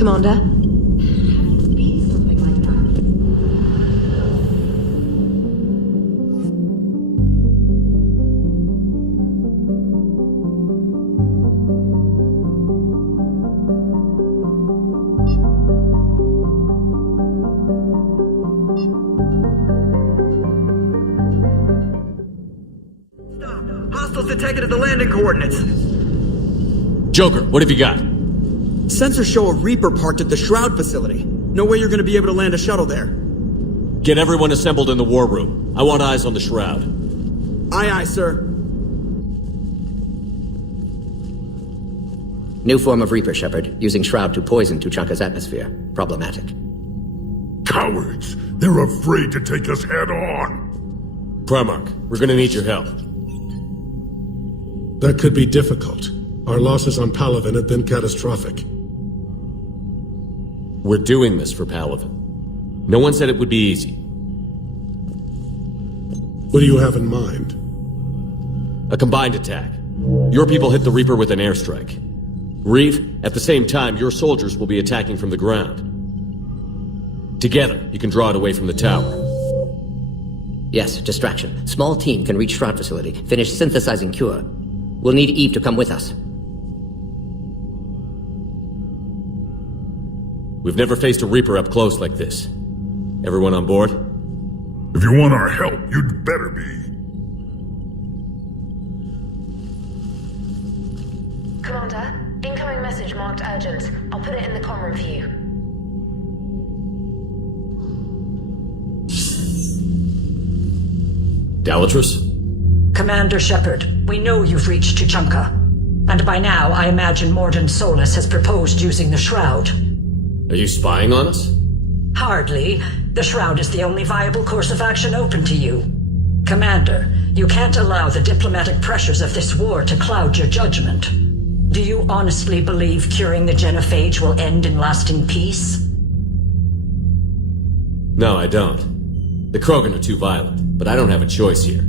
Commander? Be something like that. Hostiles detected at the landing coordinates. Joker, what have you got? Sensors show a Reaper parked at the Shroud facility. No way you're gonna be able to land a shuttle there. Get everyone assembled in the war room. I want eyes on the Shroud. Aye, aye, sir. New form of Reaper, Shepard, using Shroud to poison Tuchanka's atmosphere. Problematic. Cowards! They're afraid to take us head on! Primarch, we're gonna need your help. That could be difficult. Our losses on Palaven have been catastrophic. We're doing this for Palaven. No one said it would be easy. What do you have in mind? A combined attack. Your people hit the Reaper with an airstrike. Reeve, at the same time, your soldiers will be attacking from the ground. Together, you can draw it away from the tower. Yes, distraction. Small team can reach Shroud facility, finish synthesizing cure. We'll need Eve to come with us. We've never faced a Reaper up close like this. Everyone on board? If you want our help, you'd better be. Commander, incoming message marked urgent. I'll put it in the comm room for you. Dalatrus? Commander Shepard, we know you've reached Tuchanka. And by now, I imagine Morden Solus has proposed using the Shroud. Are you spying on us? Hardly. The Shroud is the only viable course of action open to you. Commander, you can't allow the diplomatic pressures of this war to cloud your judgment. Do you honestly believe curing the genophage will end in lasting peace? No, I don't. The Krogan are too violent, but I don't have a choice here.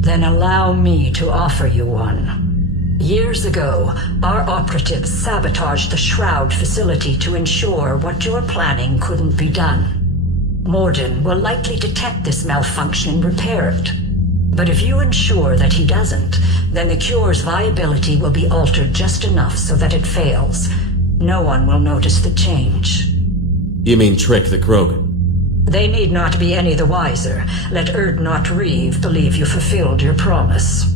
Then allow me to offer you one. Years ago, our operatives sabotaged the Shroud facility to ensure what you're planning couldn't be done. Morden will likely detect this malfunction and repair it. But if you ensure that he doesn't, then the cure's viability will be altered just enough so that it fails. No one will notice the change. You mean trick the Krogan? They need not be any the wiser. Let Erdnot Reeve believe you fulfilled your promise.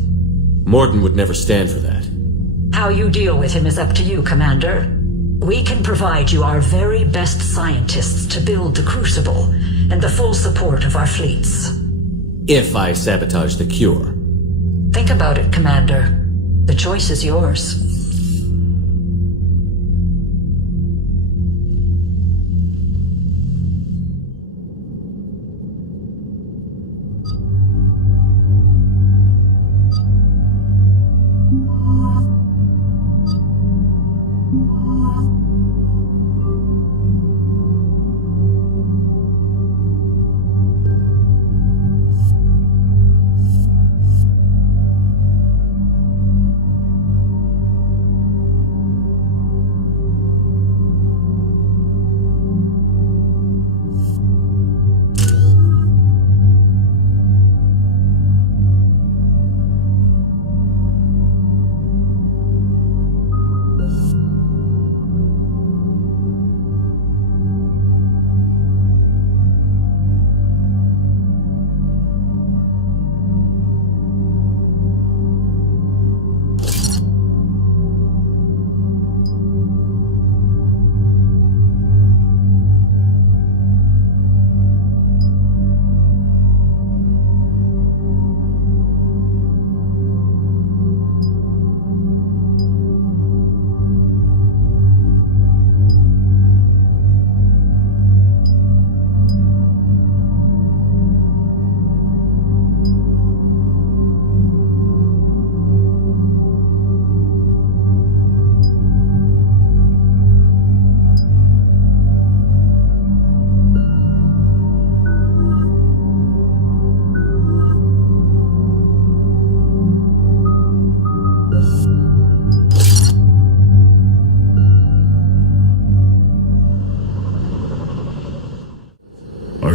Morden would never stand for that. How you deal with him is up to you, Commander. We can provide you our very best scientists to build the Crucible, and the full support of our fleets. If I sabotage the cure. Think about it, Commander. The choice is yours.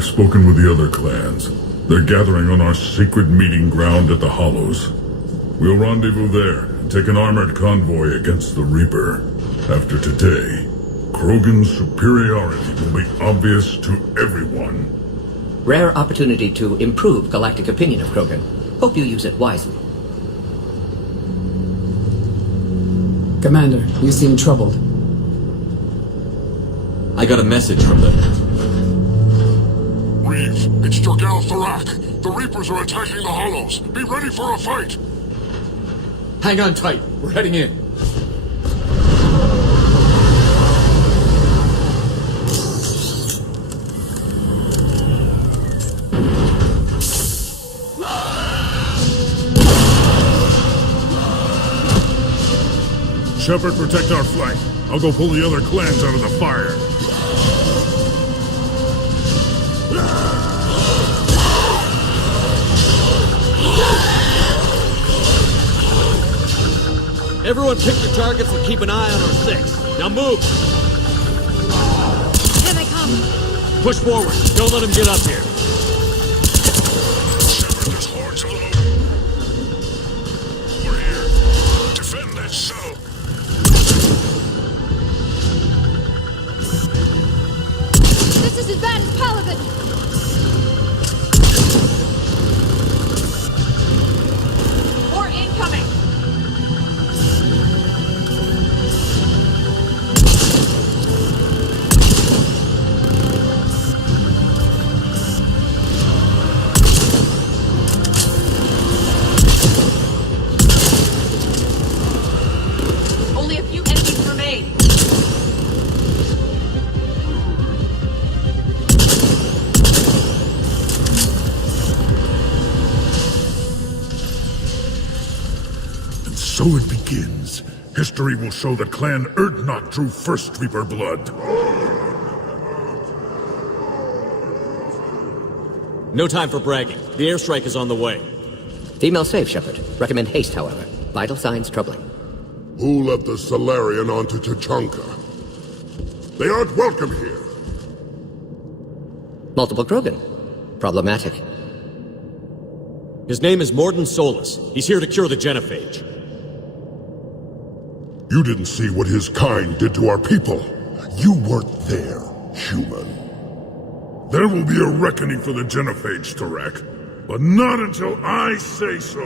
I've spoken with the other clans. They're gathering on our secret meeting ground at the Hollows. We'll rendezvous there and take an armored convoy against the Reaper. After today, Krogan's superiority will be obvious to everyone. Rare opportunity to improve galactic opinion of Krogan. Hope you use it wisely. Commander, you seem troubled. I got a message from them. Reeve, it's Jorgal Thorak. The Reapers are attacking the Hollows. Be ready for a fight. Hang on tight. We're heading in. Shepard, protect our flank. I'll go pull the other clans out of the fire. Everyone pick your targets and keep an eye on our 6. Now move! Here they come. Push forward. Don't let them get up here. Shepard, there's hordes of them. We're here. Defend that shuttle. This is as bad as Paladin. More incoming. Only a few enemies remain. And so it begins. History will show that Clan Erdnot drew first Reaper blood. No time for bragging. The airstrike is on the way. Female safe, Shepard. Recommend haste, however. Vital signs troubling. Who let the Solarian onto Tachanka? They aren't welcome here. Multiple Krogan. Problematic. His name is Morden Solus. He's here to cure the genophage. You didn't see what his kind did to our people. You weren't there, human. There will be a reckoning for the genophage, Thorak. But not until I say so.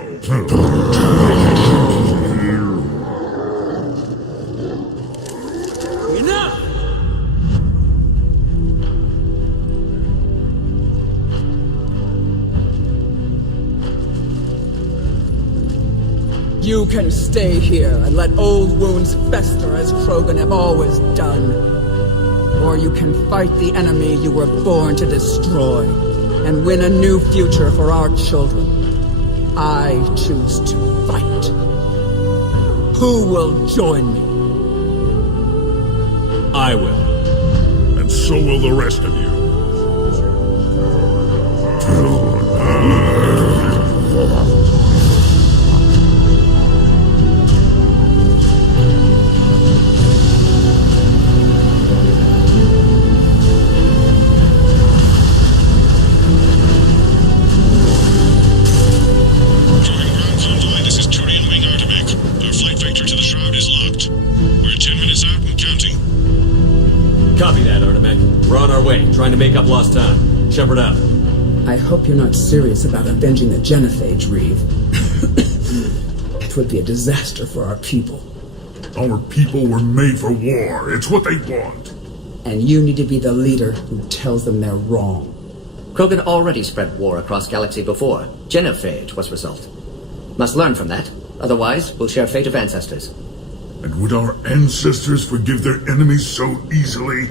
Enough! You can stay here and let old wounds fester as Krogan have always done. Or you can fight the enemy you were born to destroy and win a new future for our children. I choose to fight. Who will join me? I will. And so will the rest of you. Copy that, Artemek. We're on our way, trying to make up lost time. Shepard out. I hope you're not serious about avenging the genophage, Reeve. It would be a disaster for our people. Our people were made for war. It's what they want. And you need to be the leader who tells them they're wrong. Krogan already spread war across galaxy before. Genophage was result. Must learn from that. Otherwise, we'll share fate of ancestors. And would our ancestors forgive their enemies so easily?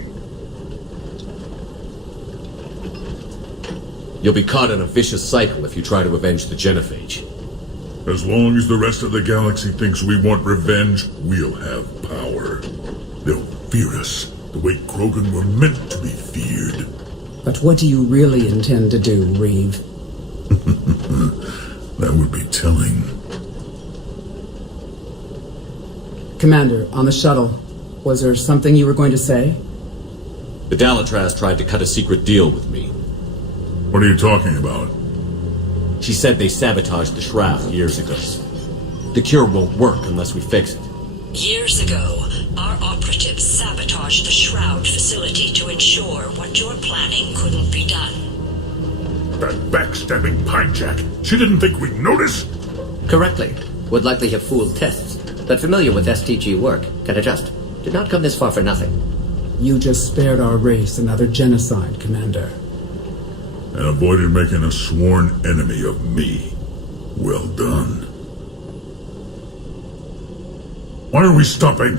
You'll be caught in a vicious cycle if you try to avenge the genophage. As long as the rest of the galaxy thinks we want revenge, we'll have power. They'll fear us the way Krogan were meant to be feared. But what do you really intend to do, Reeve? That would be telling. Commander, on the shuttle, was there something you were going to say? The Dalatraz tried to cut a secret deal with me. What are you talking about? She said they sabotaged the Shroud years ago. The cure won't work unless we fix it. Years ago, our operatives sabotaged the Shroud facility to ensure what you're planning couldn't be done. That backstabbing pinejack. She didn't think we'd notice? Correctly. Would likely have fooled tests, but familiar with STG work, can adjust. Did not come this far for nothing. You just spared our race another genocide, Commander. And avoided making a sworn enemy of me. Well done. Why are we stopping?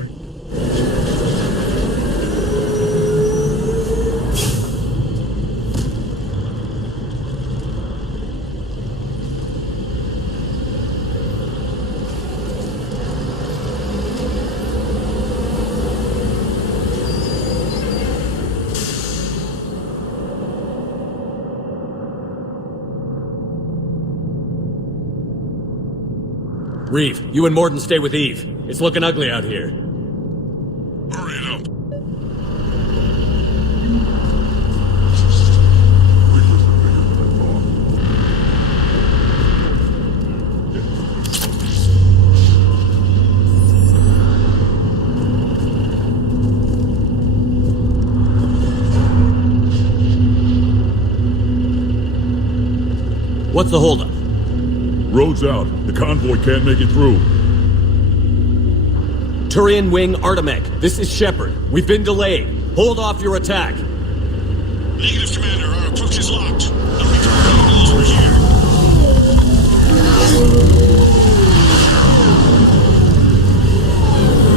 Reeve, you and Morden stay with Eve. It's looking ugly out here. Hurry it up. What's the holdup? Road's out. The convoy can't make it through. Turian Wing Artemek, this is Shepard. We've been delayed. Hold off your attack. Negative, Commander. Our approach is locked. The Reaper knows we're here.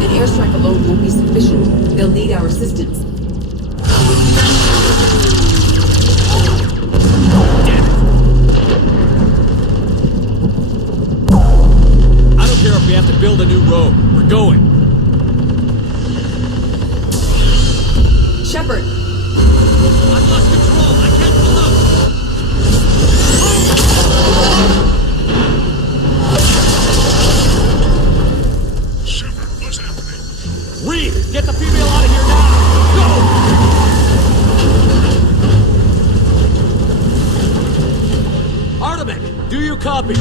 An airstrike alone won't be sufficient. They'll need our assistance. If we have to build a new road, we're going. Shepard! I've lost control. I can't pull up. Shepard, what's happening? Reeve, get the female out of here now. Go! Artemek, do you copy?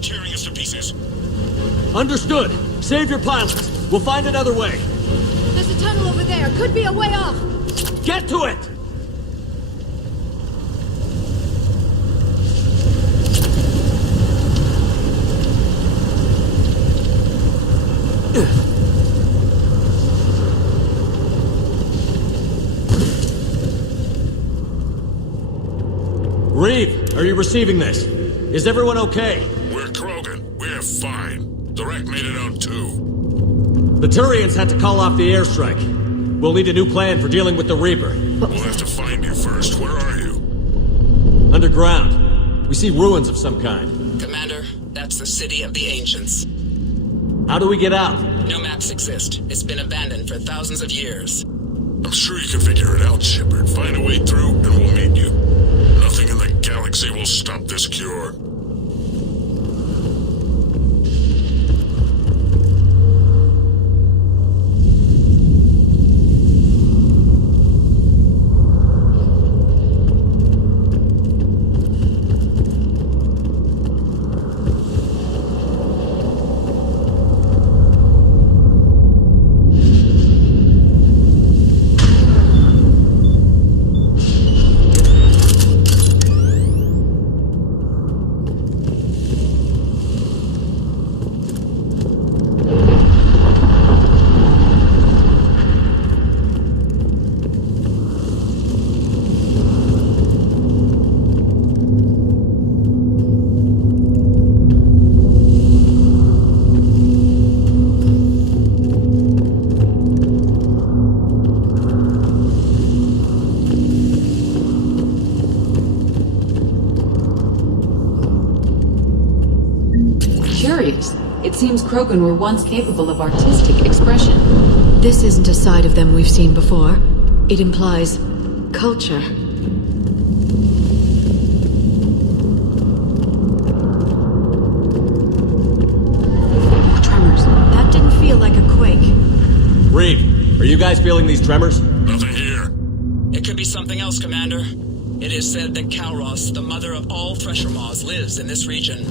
Tearing us to pieces. Understood. Save your pilots. We'll find another way. There's a tunnel over there. Could be a way off. Get to it! Reeve, are you receiving this? Is everyone okay? We're Krogan. We're fine. The wreck made it out too. The Turians had to call off the airstrike. We'll need a new plan for dealing with the Reaper. We'll have to find you first. Where are you? Underground. We see ruins of some kind. Commander, that's the City of the Ancients. How do we get out? No maps exist. It's been abandoned for thousands of years. I'm sure you can figure it out, Shepard. Find a way through, and we'll meet you. Nothing in the galaxy will stop this cure. It seems Krogan were once capable of artistic expression. This isn't a side of them we've seen before. It implies culture. Tremors. That didn't feel like a quake. Reeve, are you guys feeling these tremors? Nothing here. It could be something else, Commander. It is said that Kalros, the mother of all Thresher Maws, lives in this region.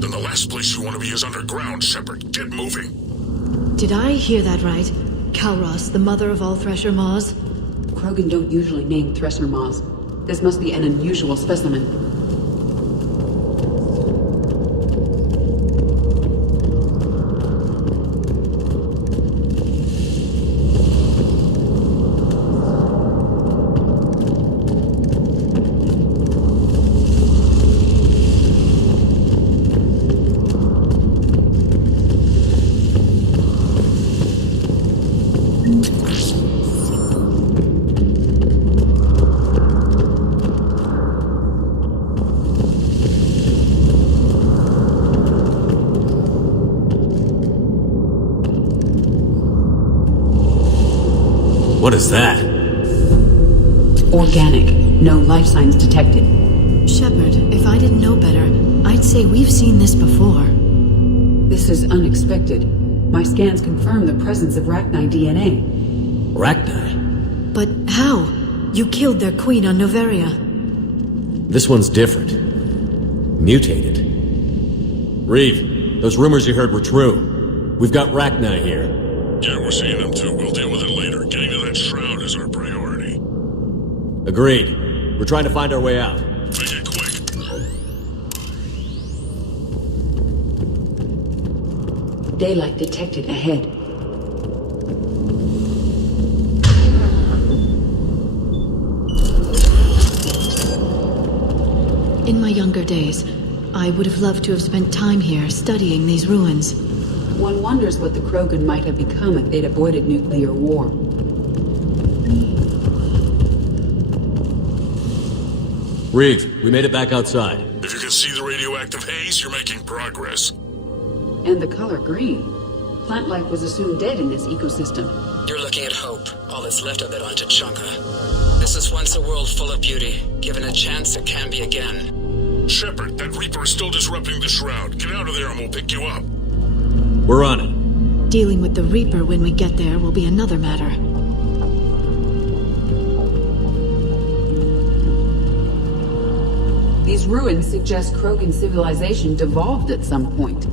Then the last place you want to be is underground, Shepard. Get moving. Did I hear that right? Kalros, the mother of all Thresher Maws? Krogan don't usually name Thresher Maws. This must be an unusual specimen. What is that? Organic. No life signs detected. Shepard, if I didn't know better, I'd say we've seen this before. This is unexpected. My scans confirm the presence of Rachni DNA. Rachni? But how? You killed their queen on Noveria. This one's different. Mutated. Reeve, those rumors you heard were true. We've got Rachni here. Yeah, we're seeing them too. We'll deal with it later. Getting to that shroud is our priority. Agreed. We're trying to find our way out. Make it quick. Daylight detected ahead. In my younger days, I would have loved to have spent time here studying these ruins. One wonders what the Krogan might have become if they'd avoided nuclear war. Reeve, we made it back outside. If you can see the radioactive haze, you're making progress. And the color green. Plant life was assumed dead in this ecosystem. You're looking at hope, all that's left of it on Tachanka. This is once a world full of beauty. Given a chance, it can be again. Shepard, that Reaper is still disrupting the shroud. Get out of there and we'll pick you up. We're on it. Dealing with the Reaper when we get there will be another matter. These ruins suggest Krogan civilization devolved at some point.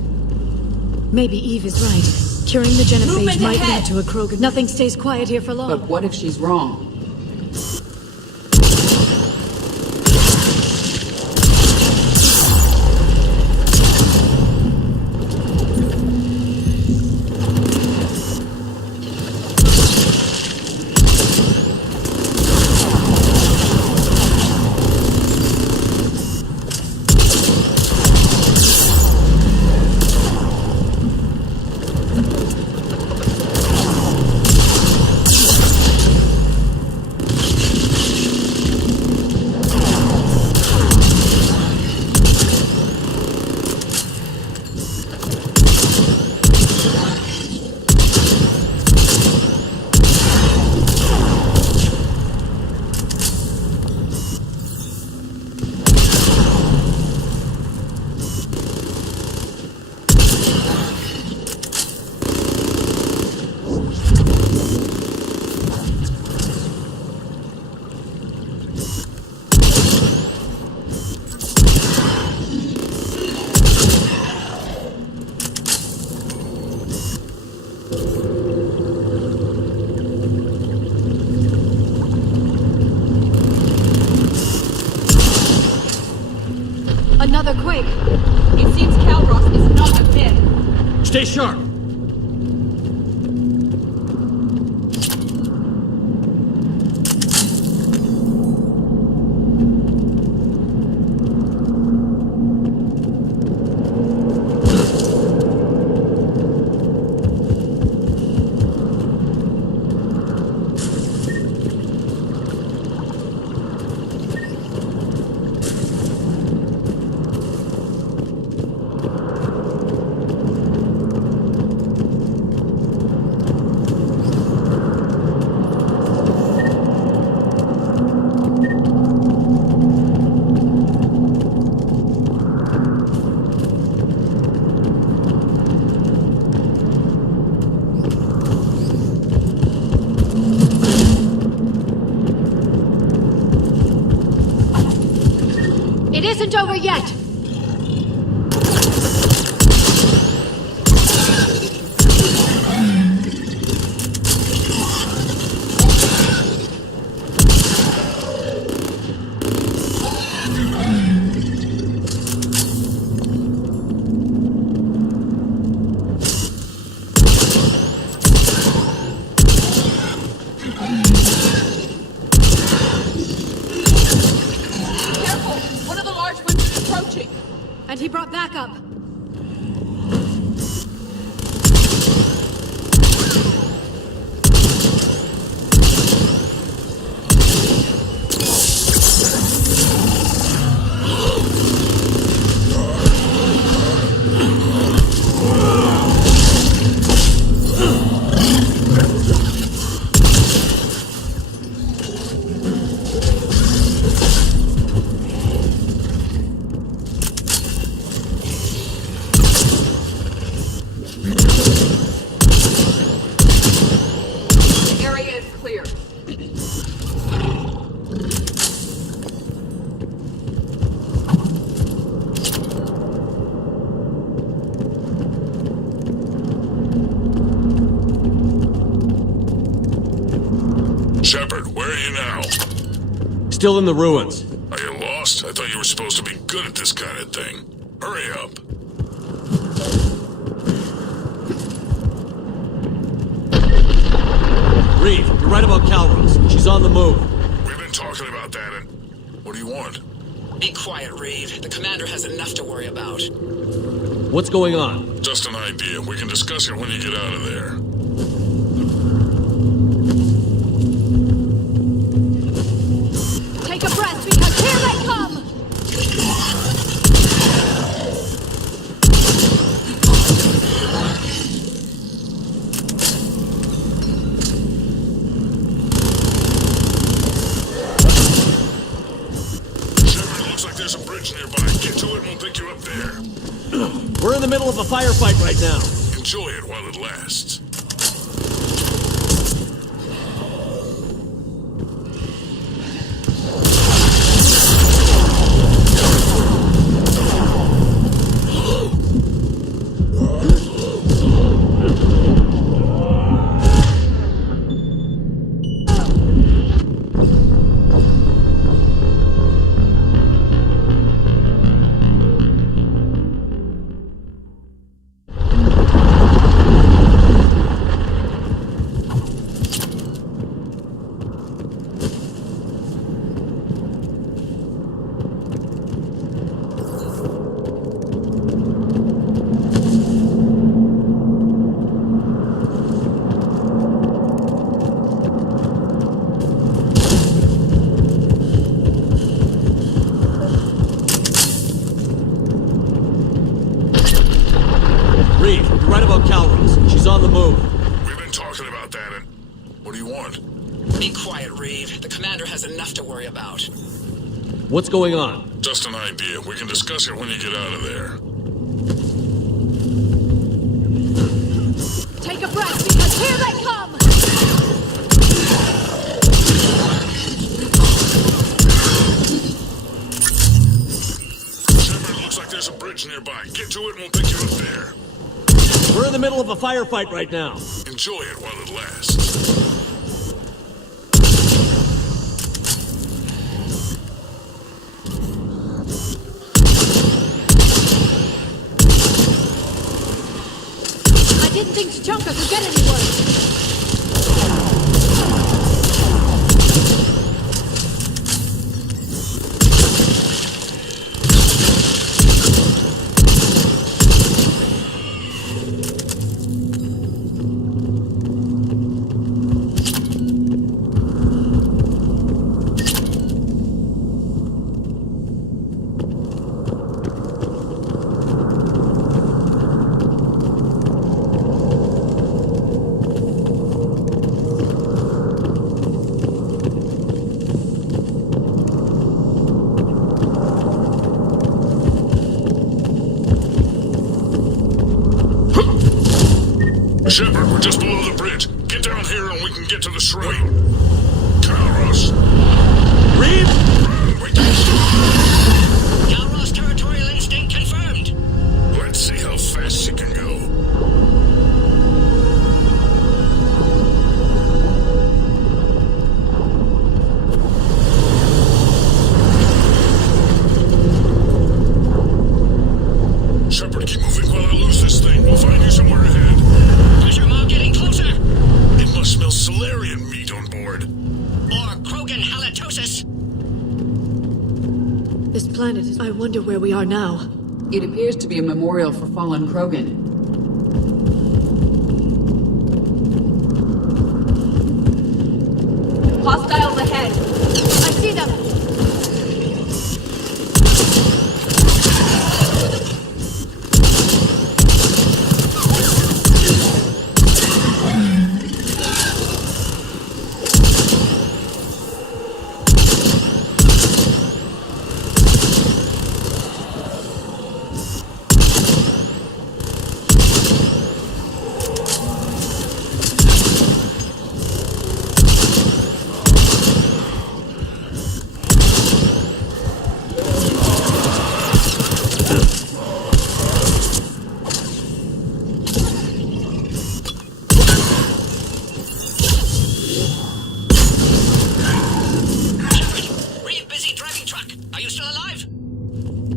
Maybe Eve is right. Curing the genophage might lead to a Krogan. Nothing stays quiet here for long. But what if she's wrong? Another quake! It seems Kalros is not a myth. Stay sharp! isn't over yet! And he brought backup. Shepard, where are you now? Still in the ruins. Are you lost? I thought you were supposed to be good at this kind of thing. Hurry up. Reeve, you're right about Calros. She's on the move. We've been talking about that and... What do you want? Be quiet, Reeve. The commander has enough to worry about. What's going on? Just an idea. We can discuss it when you get out of there. Take a breath, because here they come! Shepard, looks like there's a bridge nearby. Get to it and we'll pick you up there. We're in the middle of a firefight right now. Enjoy it while it lasts. Reeve, you're right about Calros. She's on the move. We've been talking about that and... What do you want? Be quiet, Reeve. The commander has enough to worry about. What's going on? Just an idea. We can discuss it when you get out of there. Take a breath, because here they come! Shepard, looks like there's a bridge nearby. Get to it and we'll pick you up there. We're in the middle of a firefight right now. Enjoy it while it lasts. I didn't think Tuchanka could get any worse. Shepard, we're just below the bridge. Get down here and we can get to the shrine. Calros! Reeve? Run! We can't stop! Calros! I wonder where we are now. It appears to be a memorial for fallen Krogan. Hostiles ahead! I see them!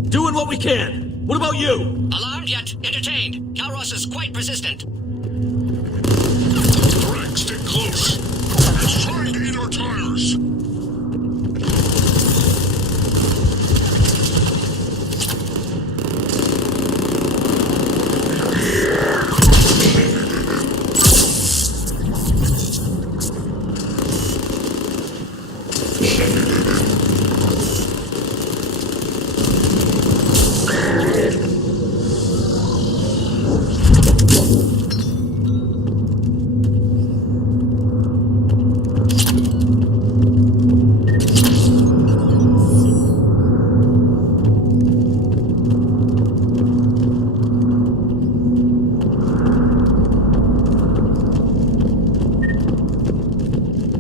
Doing what we can. What about you? Alarmed yet entertained. Kalros is quite persistent. Drac, stick close. It's trying to eat our tires.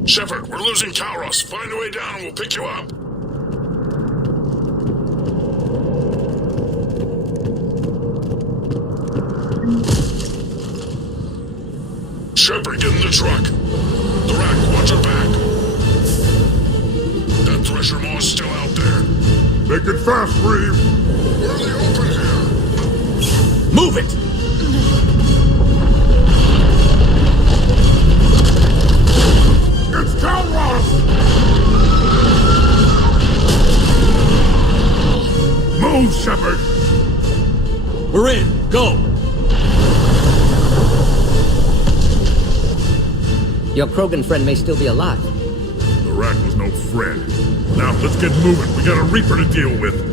Shepard, we're losing Kalros. Find a way down and we'll pick you up. Shepard, get in the truck. The Rack, watch your back. That Thresher Maw's still out there. Make it fast, Reeve. We're in the open here. Move it! It's Kalros! Move, Shepard! We're in. Go! Your Krogan friend may still be alive. The Rack was no friend. Now, let's get moving. We got a Reaper to deal with.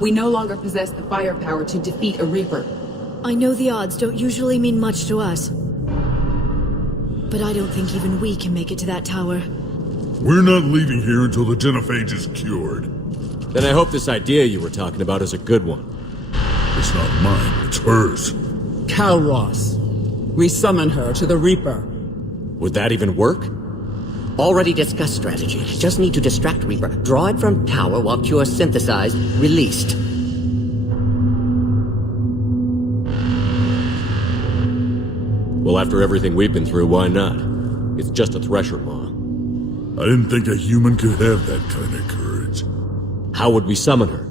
We no longer possess the firepower to defeat a Reaper. I know the odds don't usually mean much to us. But I don't think even we can make it to that tower. We're not leaving here until the genophage is cured. Then I hope this idea you were talking about is a good one. It's not mine, it's hers. Kalros. We summon her to the Reaper. Would that even work? Already discussed strategy. Just need to distract Reaper. Draw it from tower while Cure synthesized, released. Well, after everything we've been through, why not? It's just a Thresher Maw. I didn't think a human could have that kind of courage. How would we summon her?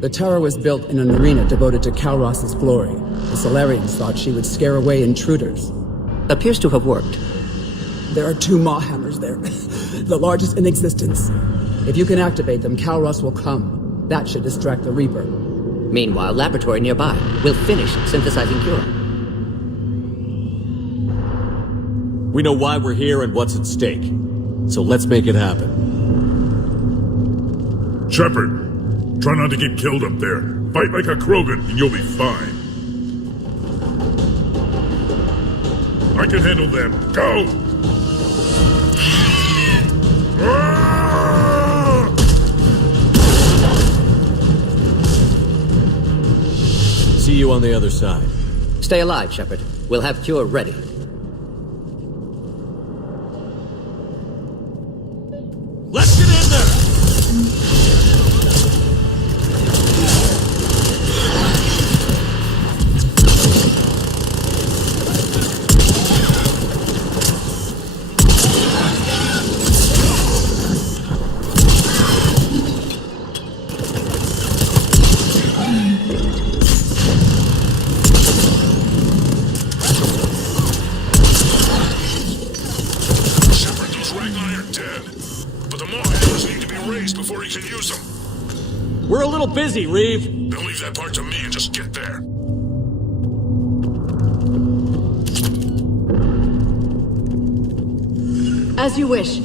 The tower was built in an arena devoted to Kalros's glory. The Solarians thought she would scare away intruders. Appears to have worked. There are 2 Maw hammers there, the largest in existence. If you can activate them, Kalros will come. That should distract the Reaper. Meanwhile, laboratory nearby. We'll finish synthesizing Cure. We know why we're here and what's at stake. So let's make it happen. Shepard, try not to get killed up there. Fight like a Krogan and you'll be fine. I can handle them. Go! See you on the other side. Stay alive, Shepard. We'll have Cure ready. Let's get in there! little busy, Reeve. Then leave that part to me and just get there. As you wish.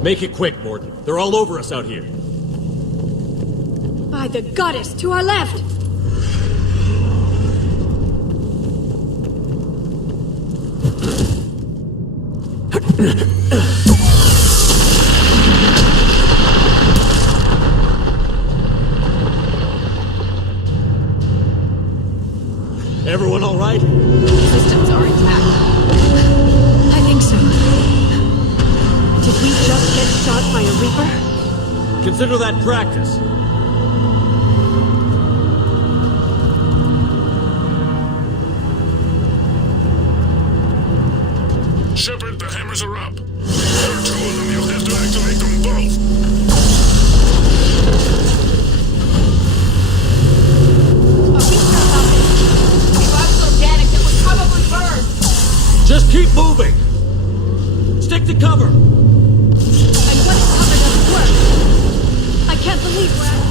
Make it quick, Morton. They're all over us out here. By the goddess, to our left! Everyone all right? Systems are intact. I think so. Did we just get shot by a Reaper? Consider that practice. Shepard, the hammers are up. There are two of them. You'll have to activate them both. Just keep moving! Stick to cover! And what if cover doesn't work? I can't believe we're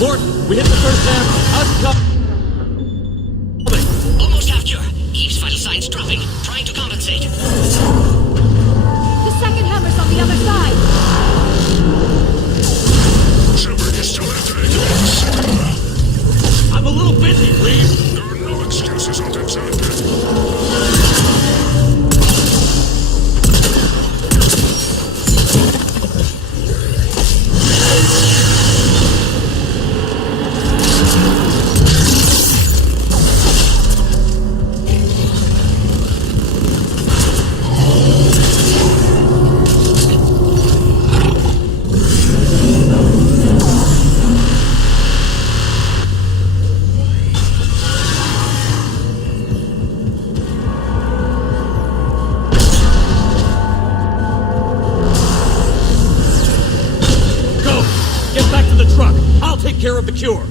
Morton, we hit the first hammer. How's it coming? Almost half cure. Eve's vital signs dropping. Trying to compensate. The second hammer's on the other side. Shepard, you still have to make it. I'm a little busy, Reeve. There are no excuses on that side. Take care of the cure.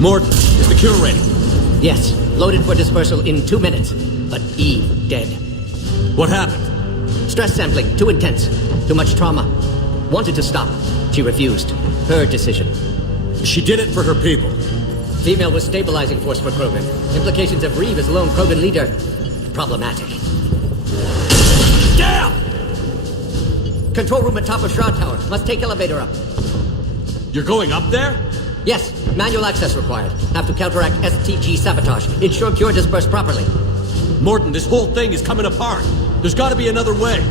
Morton, is the cure ready? Yes, loaded for dispersal in 2 minutes. But Eve dead. What happened? Stress sampling, too intense. Too much trauma. Wanted to stop. She refused. Her decision. She did it for her people. Female was stabilizing force for Krogan. Implications of Reeve as lone Krogan leader. Problematic. Down! Control room at top of Shroud Tower. Must take elevator up. You're going up there? Yes, manual access required. Have to counteract STG sabotage. Ensure cure dispersed properly. Morton, this whole thing is coming apart. There's gotta be another way.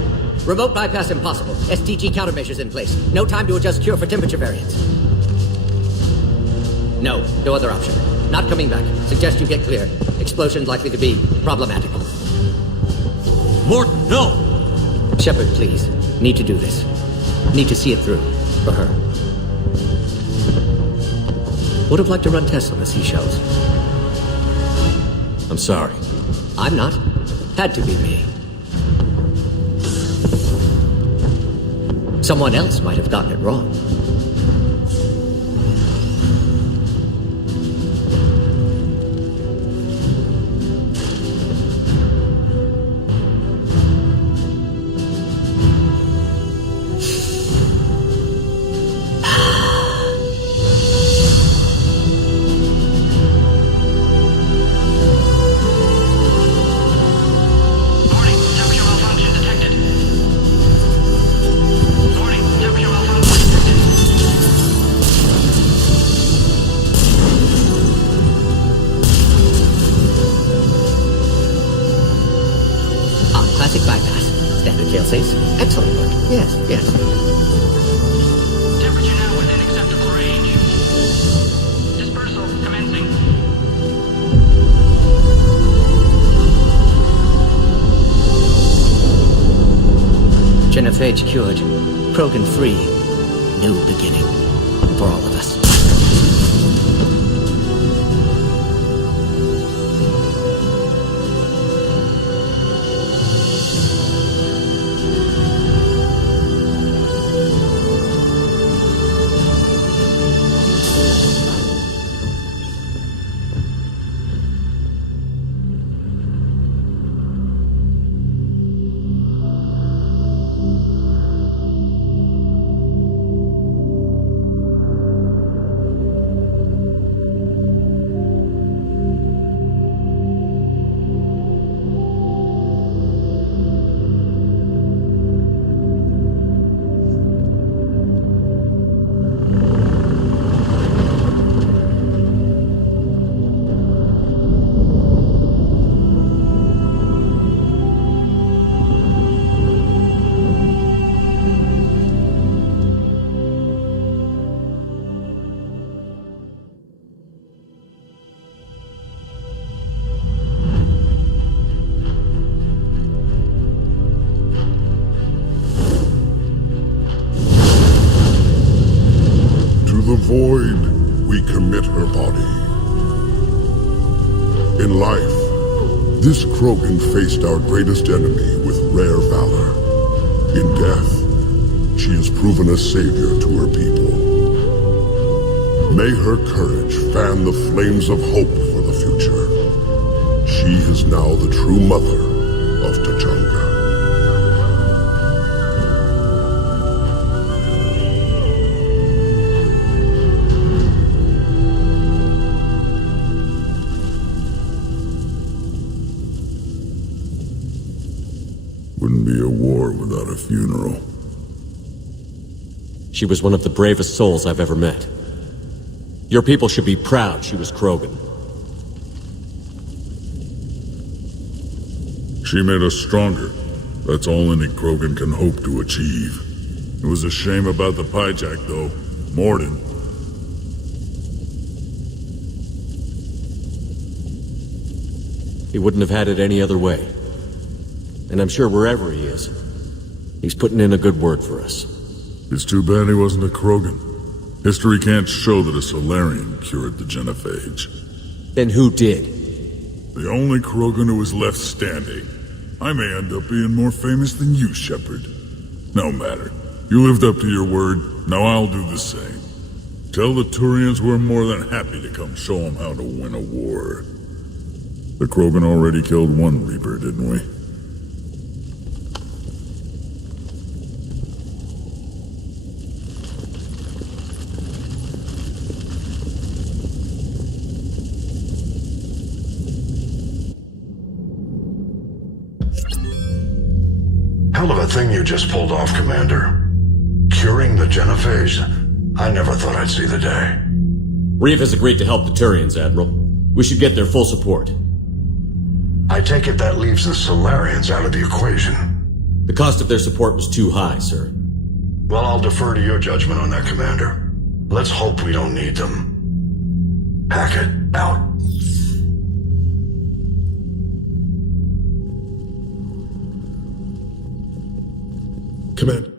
Remote bypass impossible. STG countermeasures in place. No time to adjust cure for temperature variance. No other option. Not coming back. Suggest you get clear. Explosion likely to be problematic. Morton, no! Shepard, please. Need to do this. Need to see it through. For her. Would have liked to run tests on the seashells. I'm sorry. I'm not. Had to be me. Someone else might have gotten it wrong. Classic bypass. Standard failsafes. Excellent work. Yes. Temperature now within acceptable range. Dispersal commencing. Genophage cured. Krogan free. New beginning. For all of us. we commit her body. In life, this Krogan faced our greatest enemy with rare valor. In death, she has proven a savior to her people. May her courage fan the flames of hope for the future. She is now the true mother of Tachanka. Wouldn't be a war without a funeral. She was one of the bravest souls I've ever met. Your people should be proud she was Krogan. She made us stronger. That's all any Krogan can hope to achieve. It was a shame about the Pyjak, though. Morden. He wouldn't have had it any other way. And I'm sure wherever he is, he's putting in a good word for us. It's too bad he wasn't a Krogan. History can't show that a Solarian cured the genophage. Then who did? The only Krogan who was left standing. I may end up being more famous than you, Shepard. No matter. You lived up to your word, now I'll do the same. Tell the Turians we're more than happy to come show them how to win a war. The Krogan already killed one Reaper, didn't we? Hell of a thing you just pulled off, Commander. Curing the genophage? I never thought I'd see the day. Reeve has agreed to help the Turians, Admiral. We should get their full support. I take it that leaves the Solarians out of the equation. The cost of their support was too high, sir. Well, I'll defer to your judgment on that, Commander. Let's hope we don't need them. Hackett, out. Commander.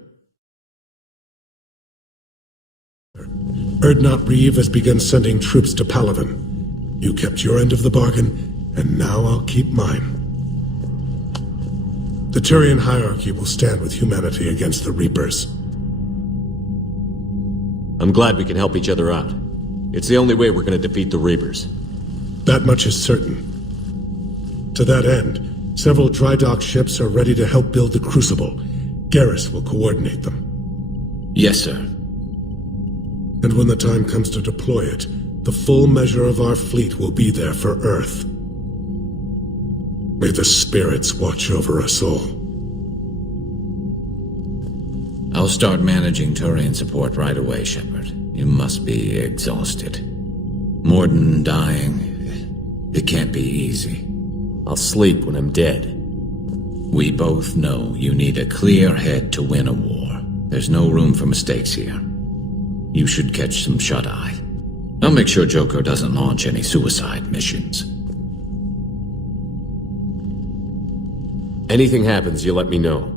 Erdnot Reeve has begun sending troops to Palaven. You kept your end of the bargain, and now I'll keep mine. The Turian hierarchy will stand with humanity against the Reapers. I'm glad we can help each other out. It's the only way we're going to defeat the Reapers. That much is certain. To that end, several dry dock ships are ready to help build the Crucible. Garrus will coordinate them. Yes, sir. And when the time comes to deploy it, the full measure of our fleet will be there for Earth. May the spirits watch over us all. I'll start managing Turian support right away, Shepard. You must be exhausted. Morden dying, it can't be easy. I'll sleep when I'm dead. We both know you need a clear head to win a war. There's no room for mistakes here. You should catch some shut-eye. I'll make sure Joker doesn't launch any suicide missions. Anything happens, you let me know.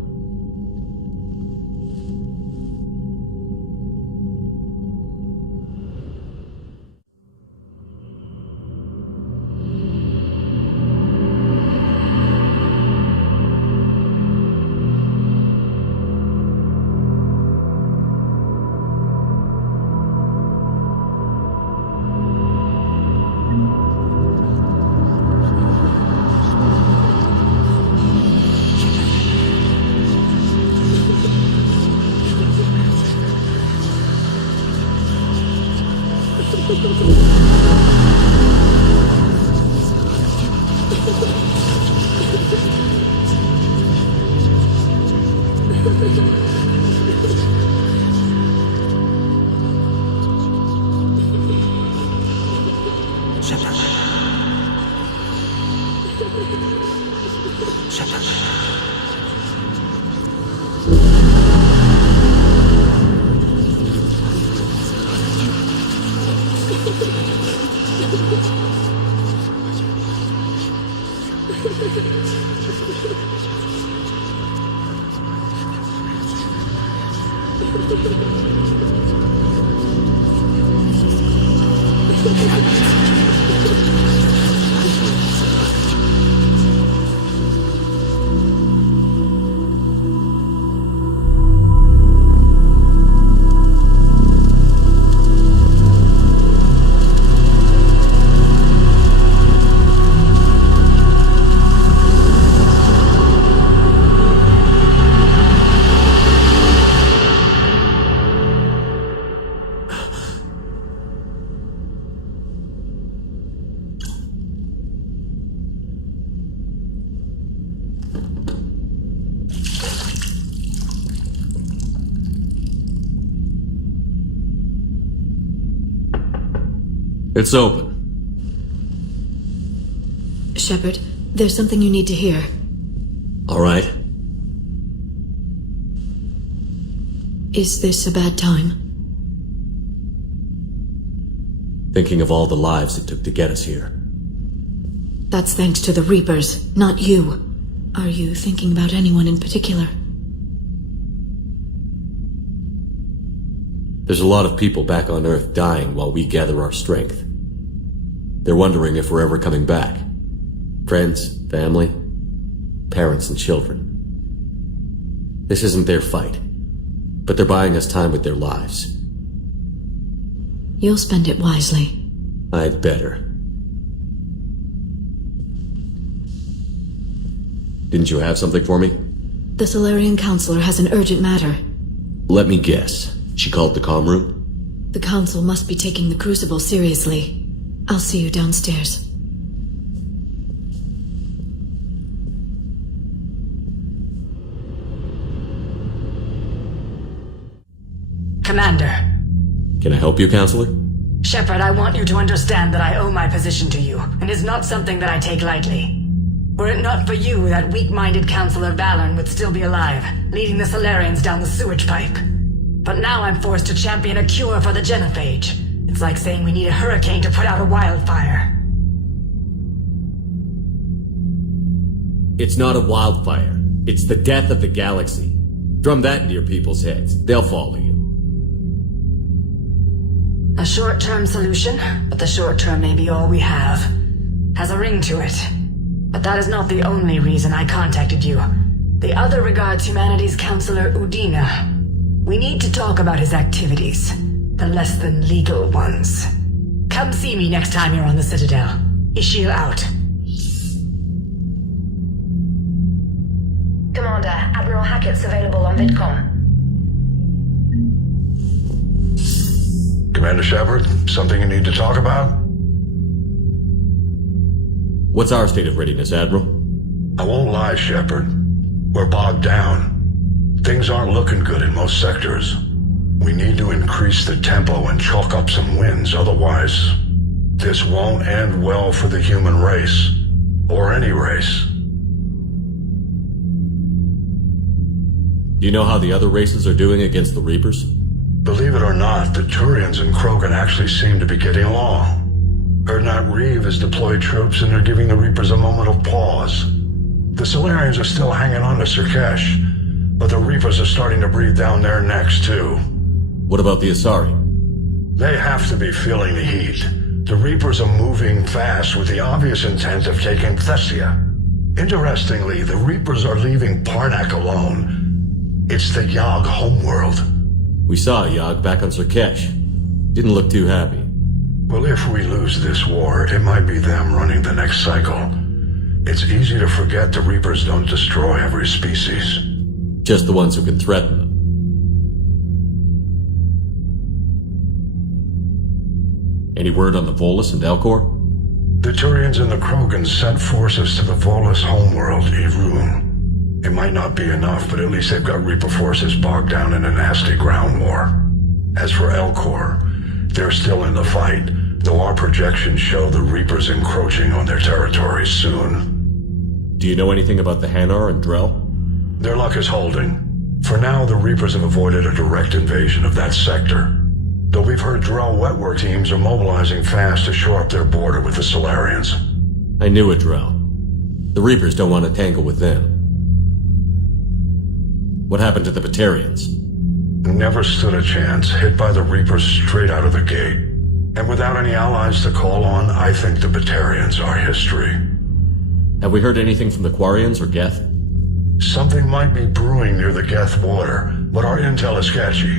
It's open. Shepard, there's something you need to hear. All right. Is this a bad time? Thinking of all the lives it took to get us here. That's thanks to the Reapers, not you. Are you thinking about anyone in particular? There's a lot of people back on Earth dying while we gather our strength. They're wondering if we're ever coming back. Friends, family, parents and children. This isn't their fight, but they're buying us time with their lives. You'll spend it wisely. I'd better. Didn't you have something for me? The Solarian Counselor has an urgent matter. Let me guess. She called the comm room? The Council must be taking the Crucible seriously. I'll see you downstairs. Commander. Can I help you, Counselor? Shepard, I want you to understand that I owe my position to you, and it's not something that I take lightly. Were it not for you, that weak-minded Counselor Valorn would still be alive, leading the Solarians down the sewage pipe. But now I'm forced to champion a cure for the genophage. It's like saying we need a hurricane to put out a wildfire. It's not a wildfire. It's the death of the galaxy. Drum that into your people's heads. They'll follow you. A short-term solution, but the short-term may be all we have. Has a ring to it. But that is not the only reason I contacted you. The other regards humanity's Counselor Udina. We need to talk about his activities. The less than legal ones. Come see me next time you're on the Citadel. Ishil out. Commander, Admiral Hackett's available on VidCom. Commander Shepard, something you need to talk about? What's our state of readiness, Admiral? I won't lie, Shepard. We're bogged down. Things aren't looking good in most sectors. We need to increase the tempo and chalk up some wins, otherwise this won't end well for the human race. Or any race. Do you know how the other races are doing against the Reapers? Believe it or not, the Turians and Krogan actually seem to be getting along. Erdnot Reeve has deployed troops and they're giving the Reapers a moment of pause. The Solarians are still hanging on to Surkesh, but the Reapers are starting to breathe down their necks too. What about the Asari? They have to be feeling the heat. The Reapers are moving fast with the obvious intent of taking Thessia. Interestingly, the Reapers are leaving Parnak alone. It's the Yog homeworld. We saw Yog back on Surkesh. Didn't look too happy. Well, if we lose this war, it might be them running the next cycle. It's easy to forget the Reapers don't destroy every species. Just the ones who can threaten them. Any word on the Volus and Elcor? The Turians and the Krogan sent forces to the Volus homeworld, Irun. It might not be enough, but at least they've got Reaper forces bogged down in a nasty ground war. As for Elcor, they're still in the fight, though our projections show the Reapers encroaching on their territory soon. Do you know anything about the Hanar and Drell? Their luck is holding. For now, the Reapers have avoided a direct invasion of that sector. Though we've heard Drell wetwork teams are mobilizing fast to shore up their border with the Solarians. I knew it, Drell. The Reapers don't want to tangle with them. What happened to the Batarians? Never stood a chance, hit by the Reapers straight out of the gate. And without any allies to call on, I think the Batarians are history. Have we heard anything from the Quarians or Geth? Something might be brewing near the Geth water, but our intel is sketchy.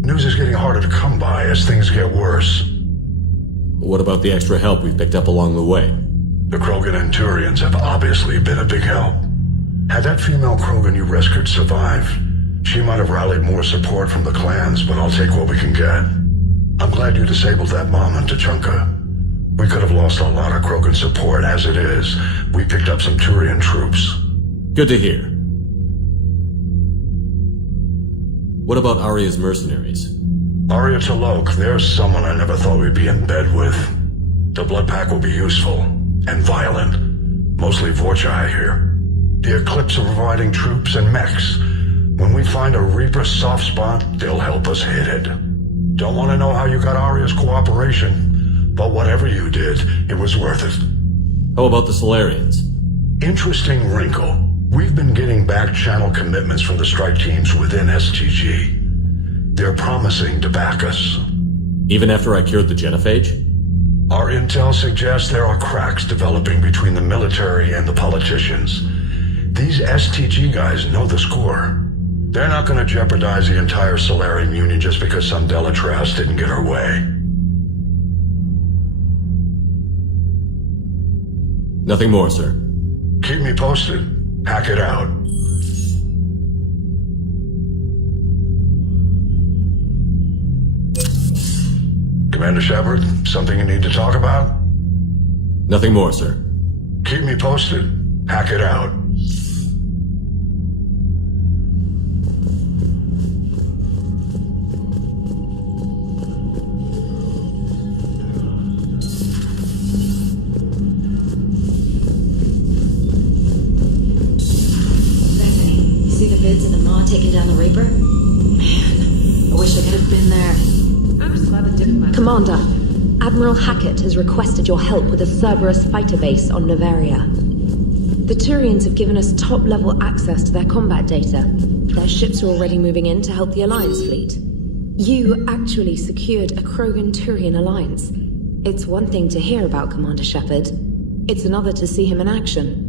News is getting harder to come by as things get worse. What about the extra help we've picked up along the way? The Krogan and Turians have obviously been a big help. Had that female Krogan you rescued survived, she might have rallied more support from the clans, but I'll take what we can get. I'm glad you disabled that bomb in Tachanka. We could have lost a lot of Krogan support. As it is, we picked up some Turian troops. Good to hear. What about Arya's mercenaries? Arya Talok, there's someone I never thought we'd be in bed with. The Blood Pack will be useful, and violent. Mostly Vorcha, I hear. The Eclipse are providing troops and mechs. When we find a Reaper soft spot, they'll help us hit it. Don't want to know how you got Arya's cooperation, but whatever you did, it was worth it. How about the Solarians? Interesting wrinkle. We've been getting back-channel commitments from the strike teams within STG. They're promising to back us. Even after I cured the genophage? Our intel suggests there are cracks developing between the military and the politicians. These STG guys know the score. They're not going to jeopardize the entire Solarian Union just because some Delatras didn't get her way. Nothing more, sir. Keep me posted. Hack it out. Commander Shepard, something you need to talk about? Nothing more, sir. Keep me posted. Hack it out. See the vids of the Maw taking down the Reaper? Man, I wish I could have been there. I'm just glad the diplomat... Commander, Admiral Hackett has requested your help with a Cerberus fighter base on Noveria. The Turians have given us top-level access to their combat data. Their ships are already moving in to help the Alliance fleet. You actually secured a Krogan-Turian alliance. It's one thing to hear about Commander Shepard. It's another to see him in action.